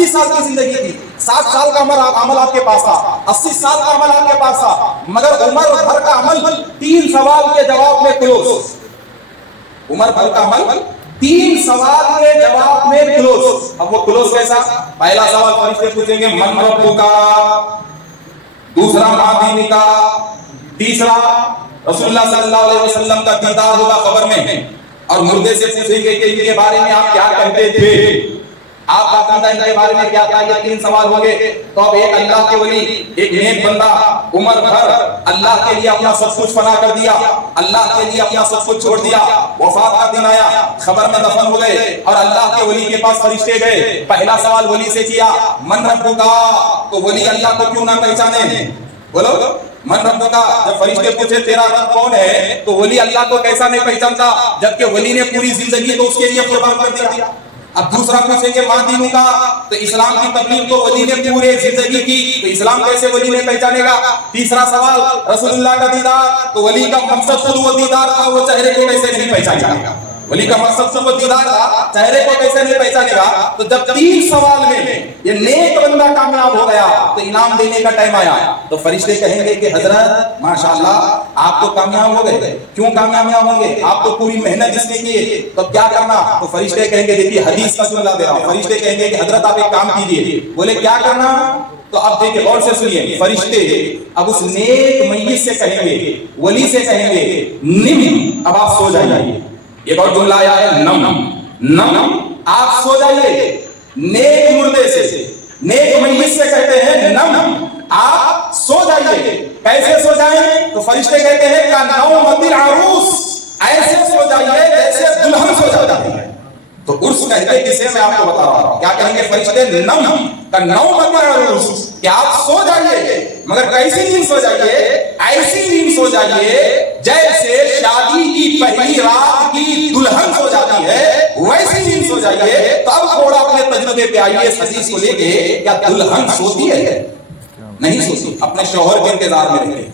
80 سال کی زندگی تھی، 60 سال کا عمل آپ کے پاس تھا، 80 سال کا عمل آپ کے پاس تھا، مگر عمر بھر کا عمل 3 سوال کے جواب میں کلوز. عمر بھر کا عمل 3 سوال کے جواب میں کلوز. اب وہ کلوز کیسا؟ پہلا سوال فرشتے پوچھیں گے من ربک، دوسرا ما دینک، تیسرا رسول اللہ صلی اللہ علیہ وسلم کا دیدار ہوگا قبر میں، اور مردے سے پوچھیں گے کہ ان کے بارے میں آپ کیا کہتے تھے، آپ کا ان کے بارے میں کیا تھا. یہ 3 سوال ہوں گے. تو اب ایک اللہ کے ولی، ایک نیک بندہ عمر بھر اللہ کے لیے اپنا سب کچھ فنا کر دیا، اللہ کے لیے اپنا سب کچھ چھوڑ دیا، وفات کا دن آیا، خبر میں دفن ہو گئے اور اللہ کے ولی کے پاس فرشتے گئے. پہلا سوال ولی سے کیا من ربک، تو ولی اللہ کو کیوں نہ پہچانے؟ بولو من ربک. جب فرشتے پوچھے تیرا رب کون ہے تو ولی اللہ کو کیسا نہیں پہچانتا، جبکہ ولی نے پوری زندگی تو اس کے لیے قربان کر دیا. اب دوسرا پوچھیں کہ ماں دینوں کا، تو اسلام کی تبلیغ تو ولی نے پورے زندگی کی، تو اسلام کیسے ولی نے پہچانے گا. تیسرا سوال رسول اللہ کا دیدار، تو ولی کا مقصد خود وہ دیدار تھا، وہ چہرے کو کیسے نہیں پہچانے گا. ولی کا مقصد صرف وہ دیدار تھا، چہرے کو کیسے نہیں پہچانے گا. تو جب 3 سوال میں یہ نیک بندہ کامیاب ہو گیا تو انعام دینے کا ٹائم آیا. تو فرشتے کہیں گے کہ حضرت ماشاءاللہ آپ تو کامیاب ہو گئے. کیوں کامیاب ہوں گے؟ آپ تو پوری محنت جس نے کی، تو کیا کرنا؟ تو فرشتے کہیں گے دیکھیے حدیث کا جملہ دے رہا ہوں. فرشتے کہیں گے کہ حضرت آپ ایک کام کیجیے. بولے کیا کرنا؟ تو اب دیکھیں غور سے سنیے. فرشتے اب اس نیک میت سے کہیں گے، ولی سے کہیں گے نم، اب آپ سو جائیے. ایک اور جملہ آیا ہے نم، آپ سو جائیے. نیک مردے سے، نیک میت سے کہتے ہیں نم، آپ سو جائیے. کیسے سو جائیں؟ تو فرشتے کہتے ہیں کا نومۃ العروس، ایسے سو جائیے جیسے دلہن سو جاتی ہے. تو عرس کہتے ہیں کسے میں آپ کو بتا رہا ہوں. کیا کہیں گے فرشتے؟ نم کا نومۃ العروس، کہ آپ سو جائیے. مگر کیسی نیند سو جائیے؟ ایسی نیند سو جائیے جیسے شادی کی پہلی رات کی دلہن سو جاتی ہے، ویسی نیند سو جائیے. تو اب تھوڑا اپنے تجربے پہ آئیے اس حدیث کو لے کے. کیا دلہن سوتی ہے؟ نہیں سوتی. اپنے شوہر کے انتظار میں رہتی ہے،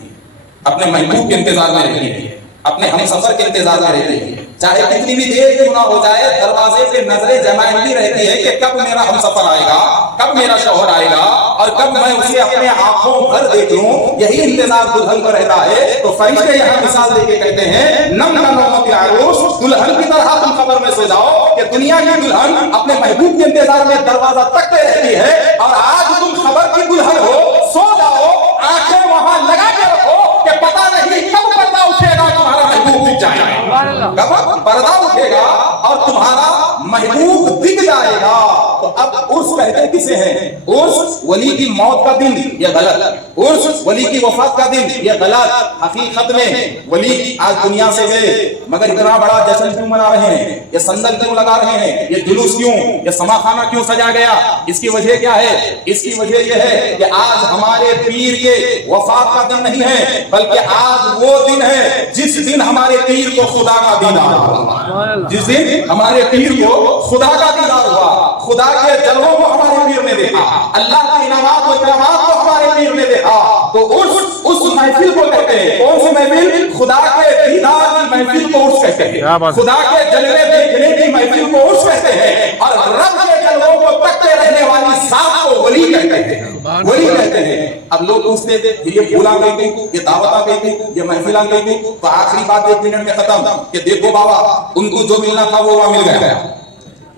اپنے محبوب کے انتظار میں رہتی ہے، اپنے ہم سفر کے انتظار میں رہتی ہے. چاہے کتنی بھی دیر کیوں نہ ہو جائے، دروازے پہ نظریں جمائتی رہتی ہے کہ کب میرا ہم سفر آئے گا، کب میرا شوہر آئے گا، اور کب میں اسے اپنے آنکھوں بھر دیکھ لوں. یہی انتظار دلہن کو رہتا ہے. تو فرشتے یہاں مثال دے کے کہتے ہیں نم کا نومۃ العروس، دلہن کی طرح تم خبر میں سو جاؤ کہ دنیا کی دلہن اپنے محبوب کے انتظار میں دروازہ تکتے رہتی ہے، اور آج تم خبر کی دلہن ہو. سو جاؤ، آنکھیں وہاں لگا کے رکھو کہ پتہ نہیں کب پردہ اٹھے گا تمہارا محبوب دکھ جائے گا، کب پردہ اٹھے گا اور تمہارا محبوب دکھ جائے گا. تو اب عرس کہتے کسے ہیں؟ عرس ولی کی موت کا دن، یہ غلط. عرس ولی کی وفات کا دن، یہ غلط. حقیقت میں ولی آج دنیا سے گئے، مگر اتنا بڑا جشن کیوں منا رہے ہیں؟ یہ سندل کیوں لگا رہے ہیں؟ یہ جلوس کیوں؟ یہ سما خانہ کیوں سجا گیا؟ اس کی وجہ کیا ہے؟ اس کی وجہ یہ ہے کہ آج ہمارے پیر کے وفات کا دن نہیں ہے، بلکہ آج وہ دن ہے جس دن ہمارے پیر کو خدا کا دیدار ہوا. جس دن ہمارے پیر کو خدا کا دیدار ہوا، خدا کے جلووں کو ہمارے پیر نے دیکھا، اللہ کے انعامات و اکرامات کو ہمارے پیر نے دیکھا. تو اس محفل کو کہتے ہیں، کون سی محفل؟ خدا کے دیدار کی محفل کو عرس کہتے ہیں، خدا کے جلوے دیکھنے کی محفل کو عرس کہتے ہیں، اور رب کے جلووں کو تکتے رہنے والی ذات کو ولی کہتے ہیں، ولی کہتے ہیں. اب لوگ پوچھتے تھے یہ پھولا گئی تھی، یہ دعوتاں گئی تھی، یہ محفلیں گئی تھی. تو آخری بات 1 منٹ میں ختم کہ دیکھو بابا، ان کو جو ملنا تھا وہ وہاں مل گیا،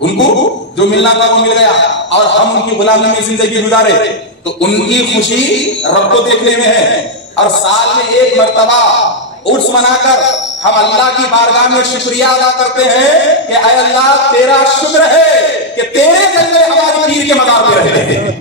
ان کو جو ملنا تھا وہ مل گیا، اور ہم ان کی غلامی میں زندگی گزارے. تو ان کی خوشی رب کو دیکھنے میں ہے. اور سال میں 1 مرتبہ عرس منا کر ہم اللہ کی بارگاہ میں شکریہ ادا کرتے ہیں کہ اے اللہ تیرا شکر ہے کہ تیرے جلوے ہماری پیر کے مزار پہ رہتے ہیں،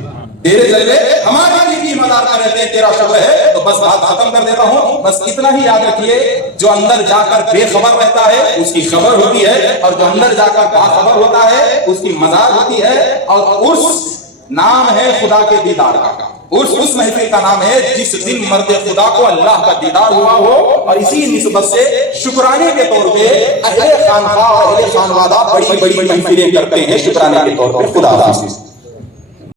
تیرے جلوے ہماری پیر کی مزار پہ رہتے ہیں، تیرا شکر ہے. تو بس بات ختم کر دیتا ہوں. بس اتنا ہی یاد رکھیے، جو اندر جا کر بے خبر رہتا ہے اس کی خبر ہوتی ہے، اور جو اندر جا کر باخبر ہوتا ہے اس کی مزار ہوتی ہے. اور عرس نام ہے خدا کے دیدار کا. اس محفل کا نام ہے جس دن مرد خدا کو اللہ کا دیدار ہوا ہو. اور اسی نسبت سے شکرانے کے طور پہ اہل خانقاہ اور اہل خانوادہ بڑی بڑی محفلیں کرتے ہیں شکرانے کے طور پہ. خدا حافظ.